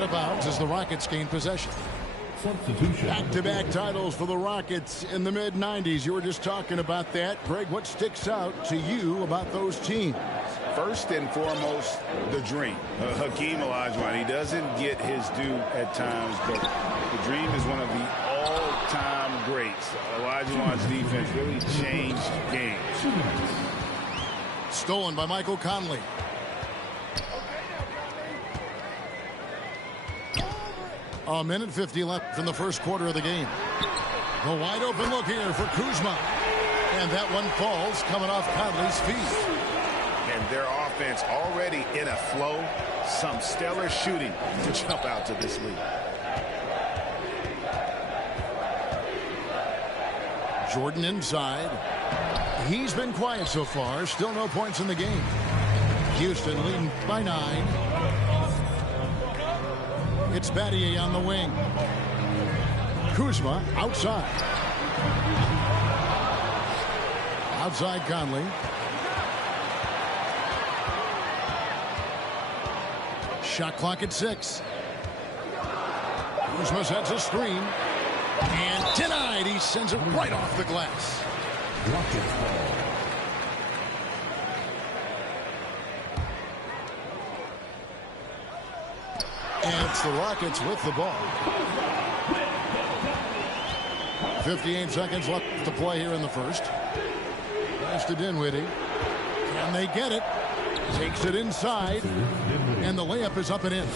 Out of bounds as the Rockets gain possession. Back-to-back titles for the Rockets in the mid-90s. You were just talking about that. Greg, what sticks out to you about those teams? First and foremost, the dream. Hakeem Olajuwon, he doesn't get his due at times, but the dream is one of the all-time greats. Olajuwon's defense really changed games. Stolen by Michael Conley. A minute 50 left in the first quarter of the game. The wide open look here for Kuzma. And that one falls coming off Conley's feet. And their offense already in a flow. Some stellar shooting to jump out to this lead. Jordan inside. He's been quiet so far. Still no points in the game. Houston leading by 9. It's Battier on the wing. Kuzma outside. Outside Conley. Shot clock at 6. Kuzma sets a screen. And denied. He sends it right off the glass. And it's the Rockets with the ball. 58 seconds left to play here in the first. Pass to Dinwiddie. Can they get it? Takes it inside. And the layup is up and in.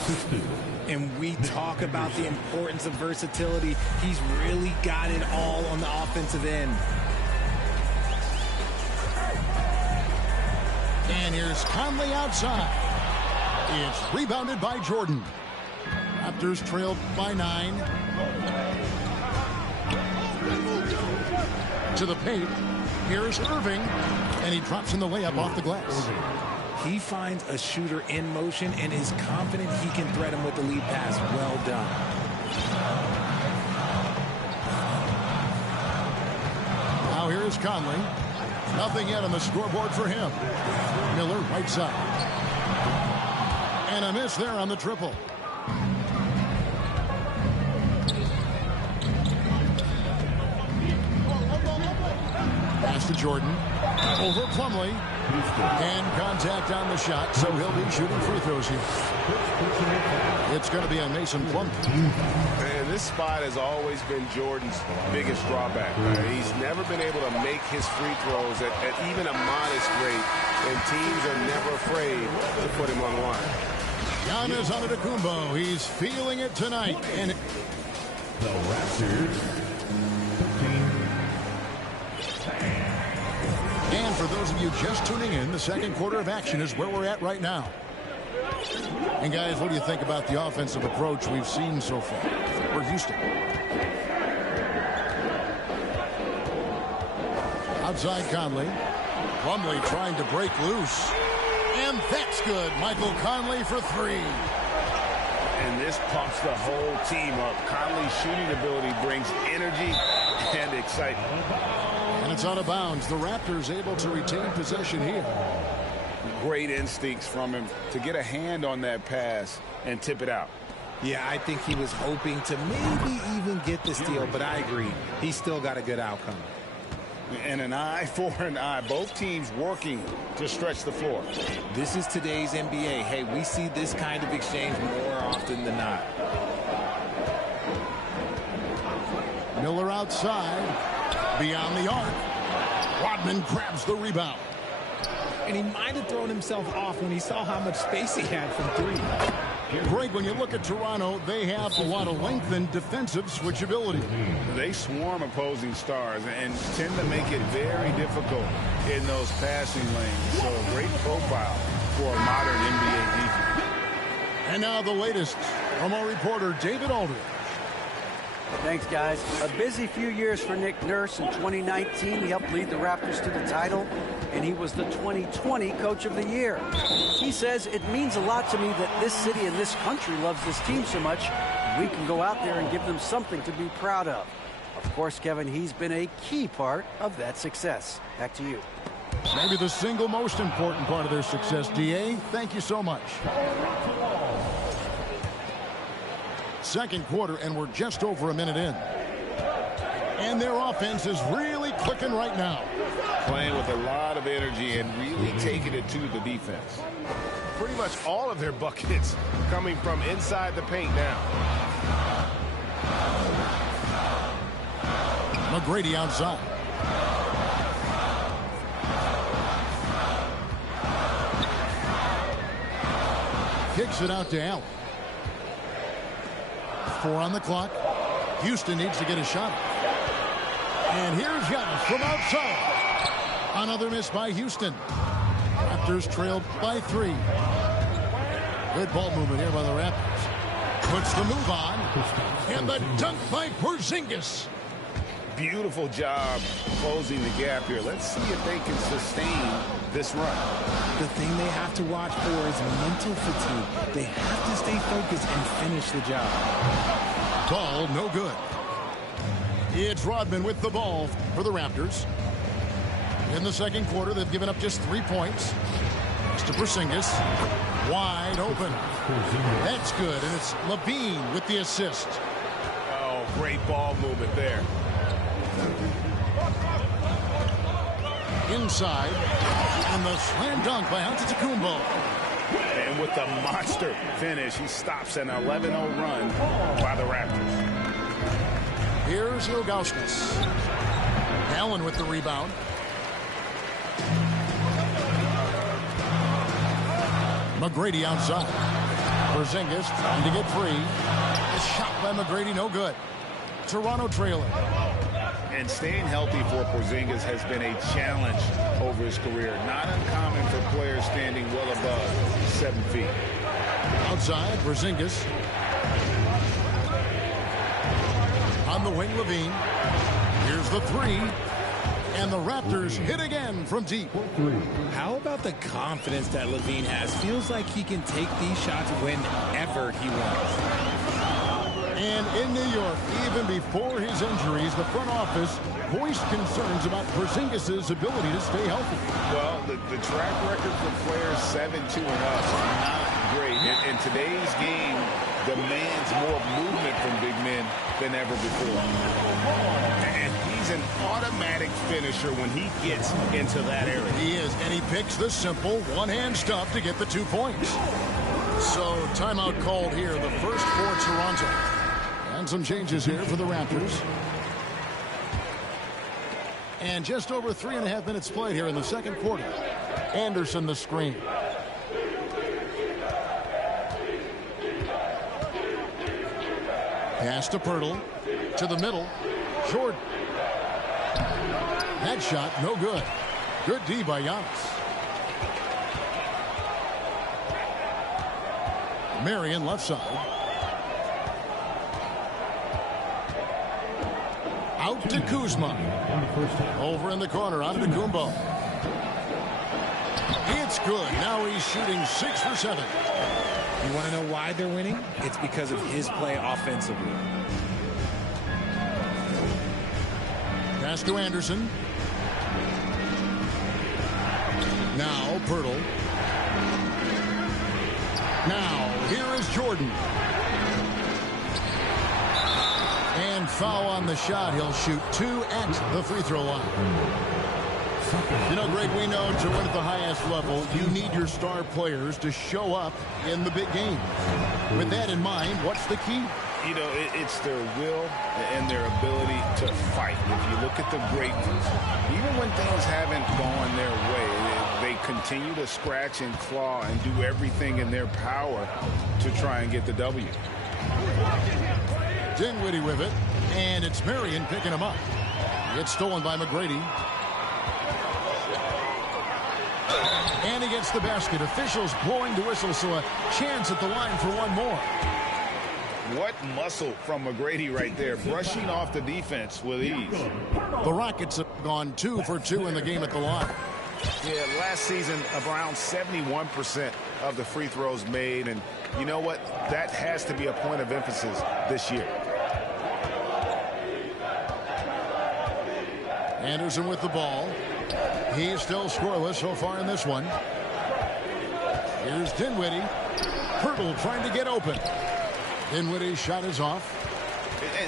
And we talk about the importance of versatility. He's really got it all on the offensive end. And here's Conley outside. It's rebounded by Jordan. Raptors trailed by 9. To the paint. Here's Irving. And he drops in the layup off the glass. He finds a shooter in motion and is confident he can threat him with the lead pass. Well done. Now here's Conley. Nothing yet on the scoreboard for him. Miller right side. And a miss there on the triple. Pass to Jordan. Over Plumlee. And contact on the shot, so he'll be shooting free throws here. It's going to be on Mason Plumlee. And this spot has always been Jordan's biggest drawback. He's never been able to make his free throws at even a modest rate, and teams are never afraid to put him on the line. Giannis Antetokounmpo, he's feeling it tonight. And the Raptors. And for those of you just tuning in, the second quarter of action is where we're at right now. And guys, what do you think about the offensive approach we've seen so far for Houston? Outside Conley. Plumlee trying to break loose. And that's good. Michael Conley for 3. And this pumps the whole team up. Conley's shooting ability brings energy and excitement. And it's out of bounds. The Raptors able to retain possession here. Great instincts from him to get a hand on that pass and tip it out. Yeah, I think he was hoping to maybe even get the steal, but I agree. He's still got a good outcome. And an eye for an eye. Both teams working to stretch the floor. This is today's NBA. Hey, we see this kind of exchange more often than not. Miller outside. Beyond the arc. Rodman grabs the rebound. And he might have thrown himself off when he saw how much space he had from 3. Greg, when you look at Toronto, they have a lot of length and defensive switchability. They swarm opposing stars and tend to make it very difficult in those passing lanes. So a great profile for a modern NBA defense. And now the latest from our reporter, David Aldridge. Thanks, guys. A busy few years for Nick Nurse. In 2019, he helped lead the Raptors to the title, and he was the 2020 Coach of the Year. He says, it means a lot to me that this city and this country loves this team so much, we can go out there and give them something to be proud of. Of course, Kevin, he's been a key part of that success. Back to you. Maybe the single most important part of their success, D.A. Thank you so much. second quarter, and we're just over a minute in. And their offense is really clicking right now. Playing with a lot of energy and really taking it to the defense. Pretty much all of their buckets coming from inside the paint now. McGrady outside. Kicks it out to Allen. 4 on the clock. Houston needs to get a shot. And here's Giannis from outside. Another miss by Houston. Raptors trailed by 3. Good ball movement here by the Raptors. Puts the move on. And the dunk by Porzingis. Beautiful job closing the gap here. Let's see if they can sustain this run. The thing they have to watch for is mental fatigue. They have to stay focused and finish the job. Ball no good. It's Rodman with the ball for the Raptors. In the second quarter, they've given up just 3 points. It's to Porzingis. Wide open. That's good, and it's Levine with the assist. Oh, great ball movement there. Inside, and the slam dunk by Antetokounmpo. And with the monster finish, he stops an 11-0 run by the Raptors. Here's Ilgauskas. Allen with the rebound. McGrady outside. Porzingis trying to get free. A shot by McGrady, no good. Toronto trailing. And staying healthy for Porzingis has been a challenge over his career. Not uncommon for players standing well above 7 feet. Outside, Porzingis. On the wing, Levine. Here's the 3. And the Raptors hit again from deep. How about the confidence that Levine has? Feels like he can take these shots whenever he wants. And in New York, even before his injuries, the front office voiced concerns about Porzingis' ability to stay healthy. Well, the track record for players 7-2 and up is not great. And today's game demands more movement from big men than ever before. And he's an automatic finisher when he gets into that area. He is, and he picks the simple one-hand stuff to get the 2 points. So, timeout called here, the first for Toronto. And some changes here for the Raptors. And just over 3.5 minutes played here in the second quarter. Anderson the screen. Pass to Pirtle. To the middle. Jordan. That shot, no good. Good D by Giannis. Marion left side. Out to Kuzma. Over in the corner, Antetokounmpo. It's good. Now he's shooting 6 for 7. You want to know why they're winning? It's because of his play offensively. Pass to Anderson. Now Pirtle. Now here is Jordan. And foul on the shot. He'll shoot 2 at the free throw line. You know, Greg, we know to win at the highest level, you need your star players to show up in the big game. With that in mind, what's the key? You know, it's their will and their ability to fight. If you look at the great ones, even when things haven't gone their way, they continue to scratch and claw and do everything in their power to try and get the W. Dinwiddie with it, and it's Marion picking him up. It's stolen by McGrady. And he gets the basket. Officials blowing the whistle, so a chance at the line for one more. What muscle from McGrady right there, brushing off the defense with ease. The Rockets have gone 2 for 2 in the game at the line. Yeah, last season, around 71% of the free throws made. And you know what? That has to be a point of emphasis this year. Anderson with the ball. He's still scoreless so far in this one. Here's Dinwiddie. Pirtle trying to get open. Dinwiddie's shot is off.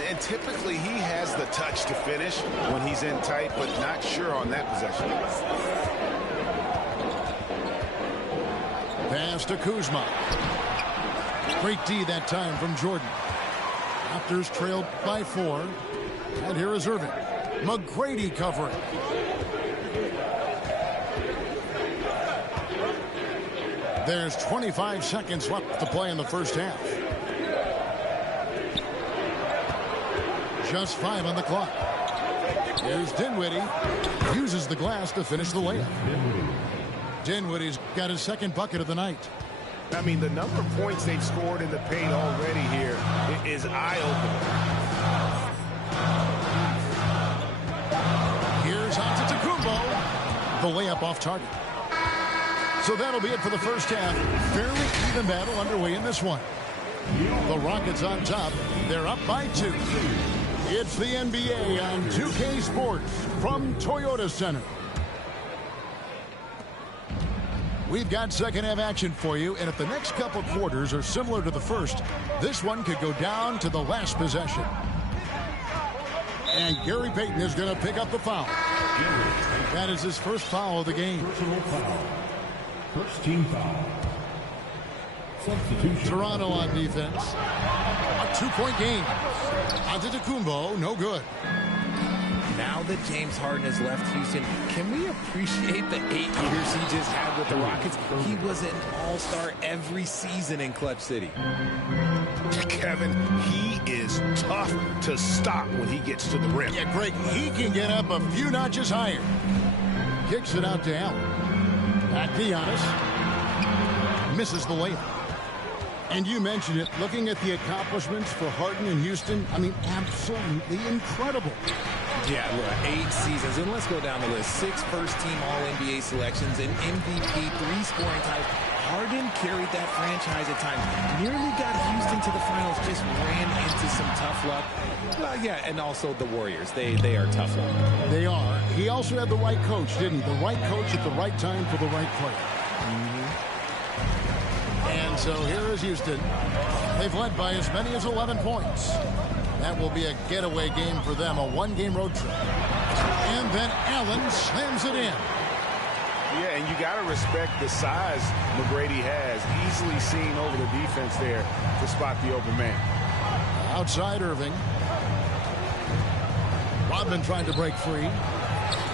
And typically he has the touch to finish when he's in tight, but not sure on that possession. Pass to Kuzma. Great D that time from Jordan. Raptors trailed by 4. And here is Irving. McGrady covering. There's 25 seconds left to play in the first half. Just 5 on the clock. Here's Dinwiddie. Uses the glass to finish the layup. Dinwiddie's got his second bucket of the night. I mean, the number of points they've scored in the paint already here is eye-opening. Here's Antetokounmpo. The layup off target. So that'll be it for the first half. Fairly even battle underway in this one. The Rockets on top. They're up by 2. It's the NBA on 2K Sports from Toyota Center. We've got second half action for you, and if the next couple quarters are similar to the first, this one could go down to the last possession. And Gary Payton is going to pick up the foul. That is his first foul of the game. Personal foul. First team foul. Substitution. Toronto on defense. A 2-point game. Antetokounmpo, no good. Now that James Harden has left Houston, can we appreciate the 8 years he just had with the Rockets? He was an all-star every season in Clutch City. Kevin, he is tough to stop when he gets to the rim. Yeah, Greg, he can get up a few notches higher. Kicks it out to Allen. Back to Giannis. Misses the layup. And you mentioned it, looking at the accomplishments for Harden in Houston, I mean, absolutely incredible. Yeah, look, 8 seasons, and let's go down the list. 6 first-team All-NBA selections, an MVP, 3 scoring titles. Harden carried that franchise at times. Nearly got Houston to the finals, just ran into some tough luck. Well, yeah, and also the Warriors. They are tough luck. They are. He also had the right coach, didn't he? The right coach at the right time for the right player. And so here is Houston. They've led by as many as 11 points. That will be a getaway game for them, a 1-game road trip. And then Allen slams it in. Yeah, and you got to respect the size McGrady has. Easily seen over the defense there to spot the open man. Outside Irving. Rodman trying to break free.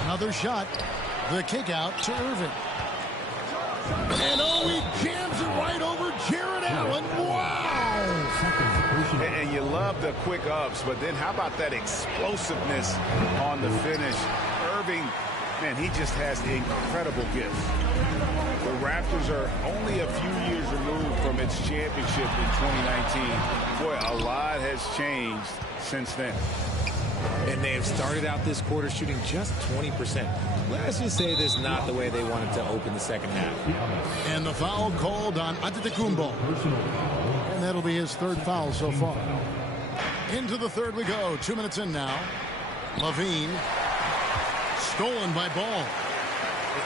Another shot. The kick out to Irving. And oh, he jams it right over Jared Allen. Wow! And you love the quick ups, but then how about that explosiveness on the finish? Irving, man, he just has incredible gifts. The Raptors are only a few years removed from its championship in 2019. Boy, a lot has changed since then. And they have started out this quarter shooting just 20%. Let's just say this is not the way they wanted to open the second half. And the foul called on Antetokounmpo. And that'll be his 3rd foul so far. Into the 3rd we go. 2 minutes in now. Levine. Stolen by Ball.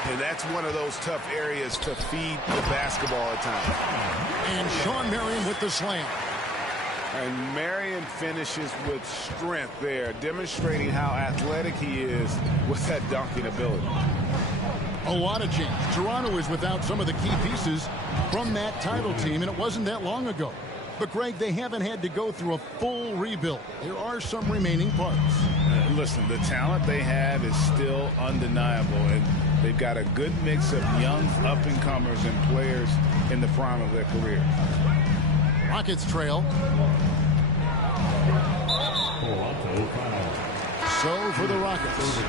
And that's one of those tough areas to feed the basketball at times. And Sean Marion with the slam. And Marion finishes with strength there, demonstrating how athletic he is with that dunking ability. A lot of change. Toronto is without some of the key pieces from that title team, and it wasn't that long ago. But, Greg, they haven't had to go through a full rebuild. There are some remaining parts. Listen, the talent they have is still undeniable, and they've got a good mix of young up-and-comers and players in the prime of their career. Rockets trail. So for the Rockets.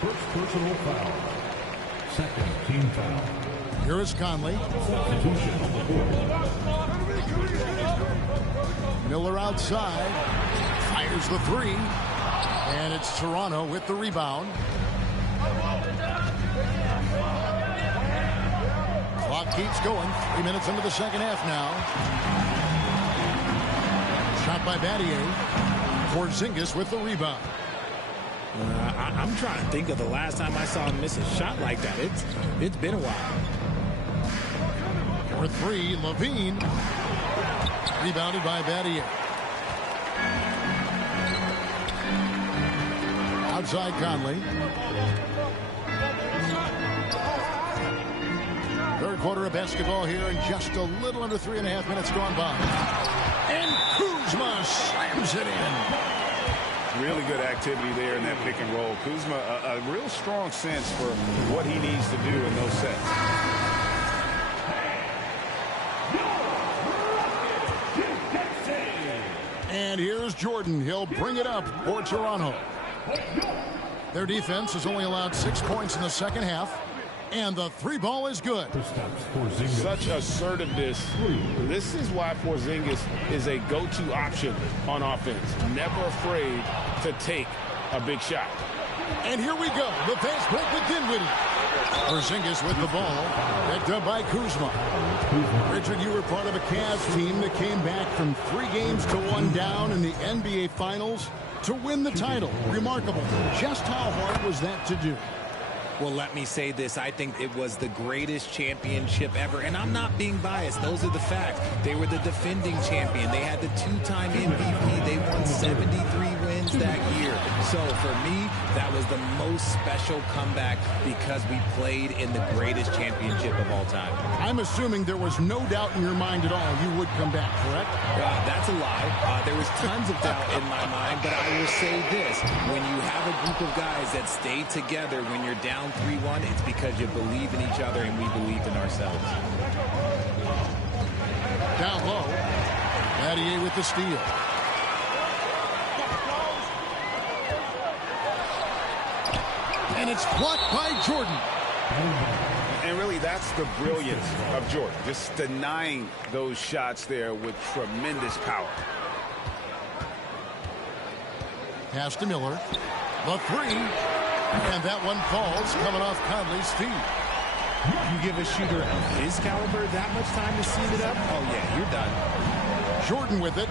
First personal foul. Second team foul. Here is Conley. Substitution on the board. Miller outside. Fires the 3. And it's Toronto with the rebound. Clock keeps going. 3 minutes into the second half now. Shot by Battier. Porzingis with the rebound. I'm trying to think of the last time I saw him miss a shot like that. It's been a while. For 3, Levine. Rebounded by Battier. Outside Conley. Third quarter of basketball here, and just a little under 3.5 minutes gone by. And Kuzma slams it in. Really good activity there in that pick and roll. Kuzma, a real strong sense for what he needs to do in those sets. And here's Jordan. He'll bring it up for Toronto. Their defense has only allowed 6 points in the second half. And the three ball is good. Such assertiveness. This is why Porzingis is a go-to option on offense. Never afraid to take a big shot. And here we go. The fast break with Dinwiddie. Porzingis with the ball. Picked up by Kuzma. Richard, you were part of a Cavs team that came back from 3 games to 1 down in the NBA Finals to win the title. Remarkable. Just how hard was that to do? Well, let me say this. I think it was the greatest championship ever. And I'm not being biased. Those are the facts. They were the defending champion. They had the 2-time MVP. They won 73 wins that year. So for me, that was the most special comeback because we played in the greatest championship of all time. I'm assuming there was no doubt in your mind at all you would come back, correct? That's a lie. There was tons of doubt in my mind, but I will say this. When you have a group of guys that stay together when you're down 3-1, it's because you believe in each other and we believed in ourselves. Down low. Battier with the steal. And it's blocked by Jordan. And really, that's the brilliance of Jordan. Just denying those shots there with tremendous power. Pass to Miller. The three. And that one falls, coming off Conley's feet. You give a shooter of his caliber that much time to seal it up? Oh, yeah, you're done. Jordan with it.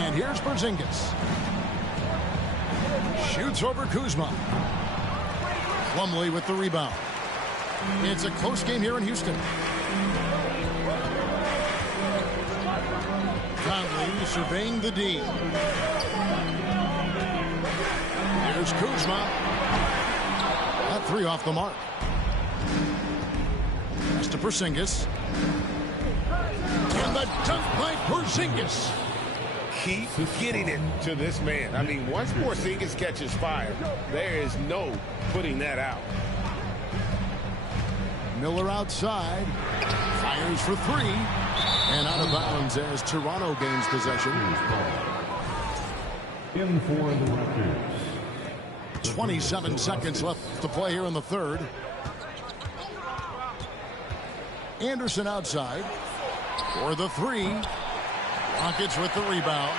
And here's Porzingis. Shoots over Kuzma. Plumlee with the rebound. It's a close game here in Houston. Conley surveying the D. Here's Kuzma. That three off the mark. Pass to Porzingis. And the dunk by Porzingis. Keep getting it to this man. I mean, once Porzingis catches fire, there is no putting that out. Miller outside. Fires for three. And out of bounds as Toronto gains possession. In for the Raptors. 27 seconds left to play here in the third. Anderson outside for the three. Rockets with the rebound.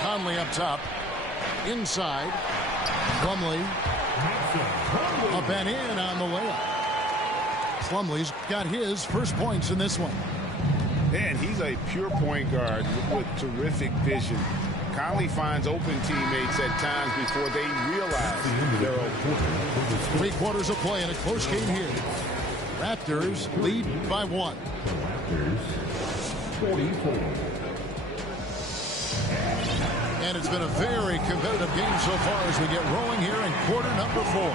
Conley up top. Inside. Plumlee. Up and in on the layup. Plumlee's got his first points in this one. Man, he's a pure point guard with terrific vision. Conley finds open teammates at times before they realize they're open. 3 quarters of play in a close game here. Raptors lead by 1. Raptors 44. And it's been a very competitive game so far as we get rolling here in quarter number 4.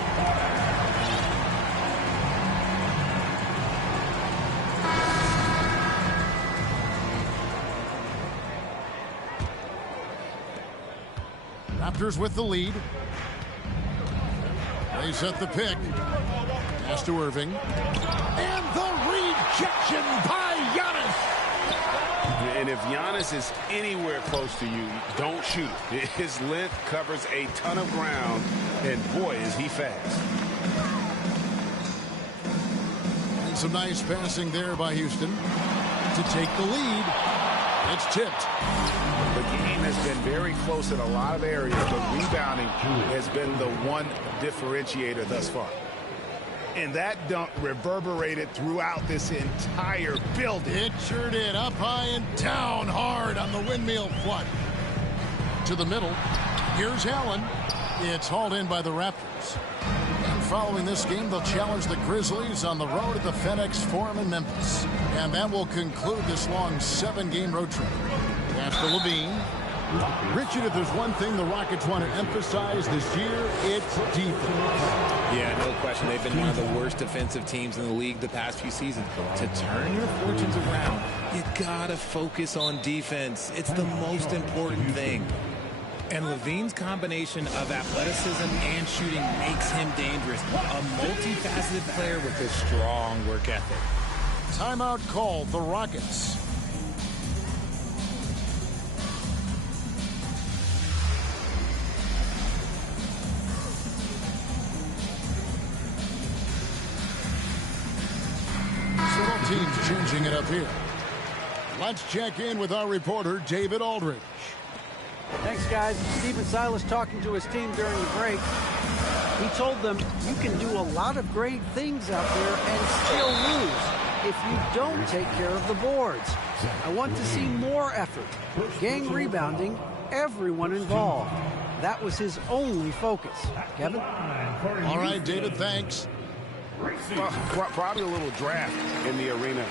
Raptors with the lead. They set the pick. Pass to Irving. And the rejection by Giannis. And if Giannis is anywhere close to you, don't shoot. His length covers a ton of ground, and boy, is he fast. And some nice passing there by Houston to take the lead. It's tipped. The game has been very close in a lot of areas, but rebounding has been the one differentiator thus far. And that dunk reverberated throughout this entire building. It sure did. Up high and down hard on the windmill flood. To the middle. Here's Allen. It's hauled in by the Raptors. And following this game, they'll challenge the Grizzlies on the road at the FedEx Forum in Memphis. And that will conclude this long 7-game road trip. After Levine. Richard, if there's one thing the Rockets want to emphasize this year, it's defense. Yeah, no question. They've been one of the worst defensive teams in the league the past few seasons. To turn your fortunes around, you gotta focus on defense. It's the most important thing. And Levine's combination of athleticism and shooting makes him dangerous. A multifaceted player with a strong work ethic. Timeout called the Rockets. Several teams changing it up here. Let's check in with our reporter, David Aldridge. Thanks, guys. Stephen Silas talking to his team during the break. He told them, you can do a lot of great things out there and still lose if you don't take care of the boards. I want to see more effort, gang rebounding, everyone involved. That was his only focus. Kevin? All right, David, thanks. Well, probably a little draft in the arena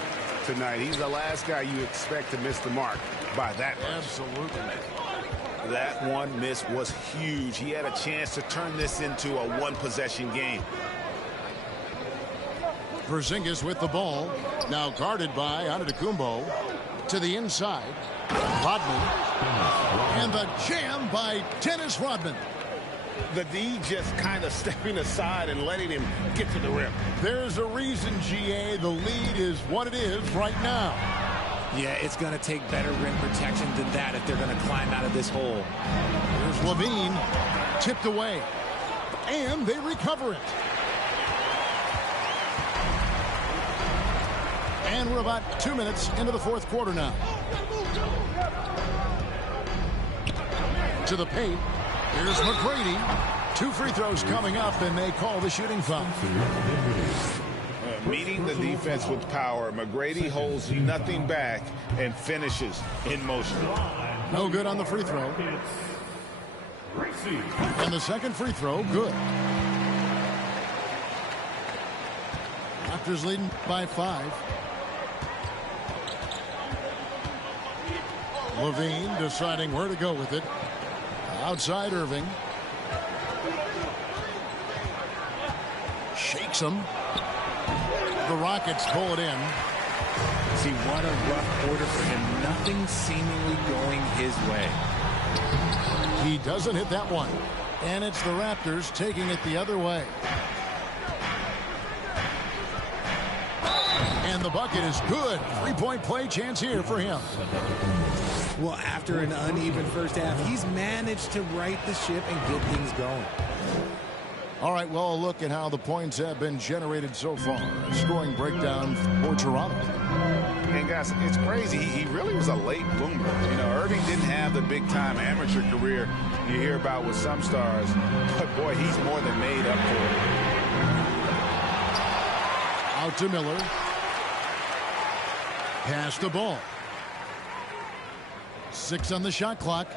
tonight. He's the last guy you expect to miss the mark by that much. Absolutely. That one miss was huge. He had a chance to turn this into a one-possession game. Porzingis with the ball. Now guarded by Antetokounmpo. To the inside. Rodman. And the jam by Dennis Rodman. The D just kind of stepping aside and letting him get to the rim. There's a reason, GA, the lead is what it is right now. Yeah, it's going to take better rim protection than that if they're going to climb out of this hole. Here's Levine, tipped away, and they recover it. And we're about 2 minutes into the fourth quarter now. To the paint, here's McGrady. 2 free throws coming up, and they call the shooting foul. Meeting the defense with power, McGrady holds nothing back and finishes in motion. No good on the free throw. And the second free throw, good. Raptors leading by 5. Levine deciding where to go with it. Outside Irving. Shakes him. The Rockets pull it in. See, what a rough quarter for him. Nothing seemingly going his way. He doesn't hit that one. And it's the Raptors taking it the other way. And the bucket is good. 3-point play chance here for him. Well, after an uneven first half, he's managed to right the ship and get things going. All right, well, a look at how the points have been generated so far. A scoring breakdown for Toronto. And guys, it's crazy. He really was a late bloomer. You know, Irving didn't have the big-time amateur career you hear about with some stars. But, boy, he's more than made up for it. Out to Miller. Pass the ball. 6 on the shot clock.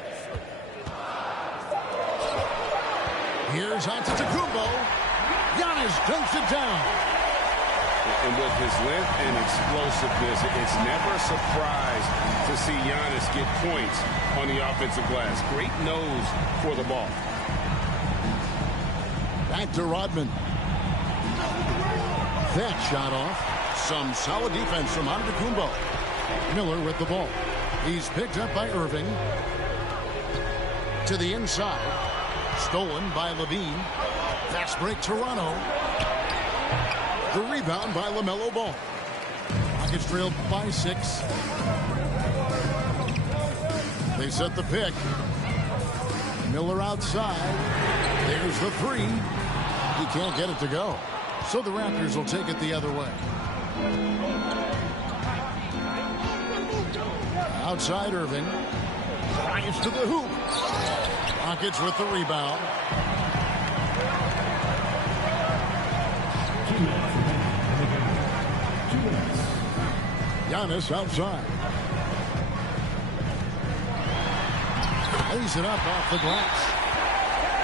Here's Antetokounmpo. Giannis dunks it down. And with his length and explosiveness, it's never a surprise to see Giannis get points on the offensive glass. Great nose for the ball. Back to Rodman. That shot off. Some solid defense from Antetokounmpo. Miller with the ball. He's picked up by Irving. To the inside. Stolen by Levine. Fast break Toronto. The rebound by LaMelo Ball. Rockets trailed by 6. They set the pick. Miller outside. There's the 3. He can't get it to go. So the Raptors will take it the other way. Outside Irving. Drives to the hoop. Rockets with the rebound. Giannis outside. Lays it up off the glass.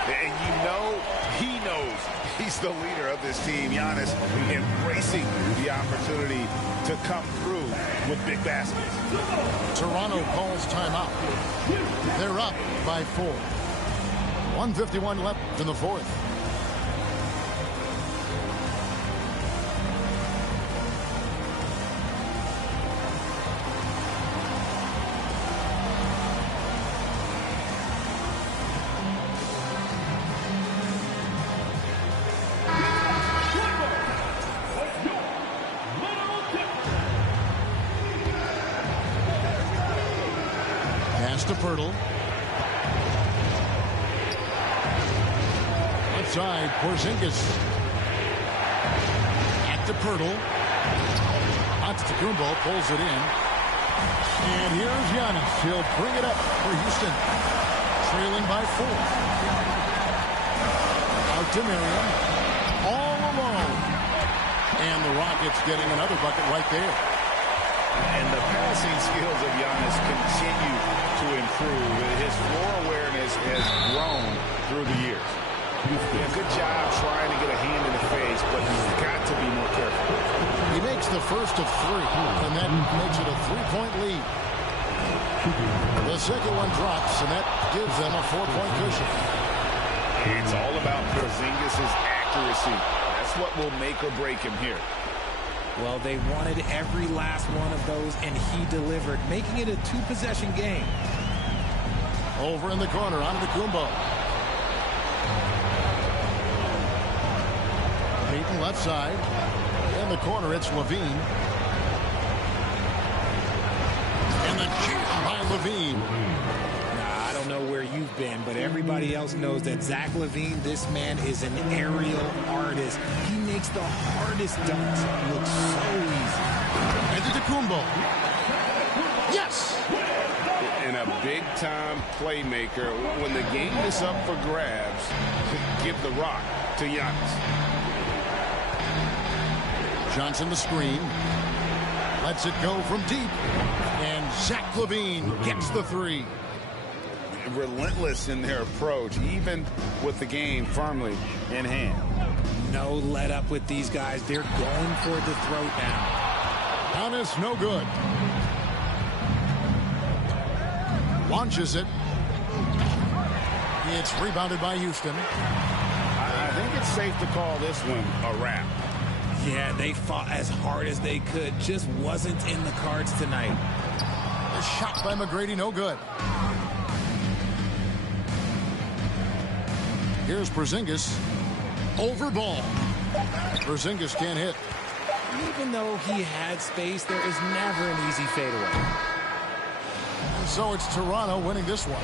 And you know he knows he's the leader of this team. Giannis embracing the opportunity to come through with big baskets. Toronto calls timeout. They're up by 4. 1:51 left in the fourth. To Pirtle. Left side, Porzingis. Back to Pirtle. Antetokounmpo pulls it in. And here's Giannis. He'll bring it up for Houston. Trailing by 4. Out to Miriam. All alone. And the Rockets getting another bucket right there. And the passing skills of Giannis continue to improve. His floor awareness has grown through the years. Yeah, good job trying to get a hand in the face, but he's got to be more careful. He makes the first of 3, and that makes it a 3-point lead. The second one drops, and that gives them a 4-point cushion. It's all about Porzingis' accuracy. That's what will make or break him here. Well, they wanted every last one of those, and he delivered, making it a 2-possession game. Over in the corner, Antetokounmpo. Peyton left side. In the corner, it's Levine. And the jam by Levine. I don't know where you've been, but everybody else knows that Zach LaVine, this man is an aerial artist. He makes the hardest dunks look so easy. Antetokounmpo. Yes! And a big-time playmaker. When the game is up for grabs, give the rock to Giannis. Johnson the screen. Lets it go from deep. And Zach LaVine gets the 3. Relentless in their approach, even with the game firmly in hand. No let up with these guys. They're going for the throat now. Giannis, no good. Launches it. It's rebounded by Houston. I think it's safe to call this one a wrap. Yeah, they fought as hard as they could. Just wasn't in the cards tonight. The shot by McGrady, no good. Here's Porzingis. Over ball. Porzingis can't hit. Even though he had space, there is never an easy fadeaway. So it's Toronto winning this one.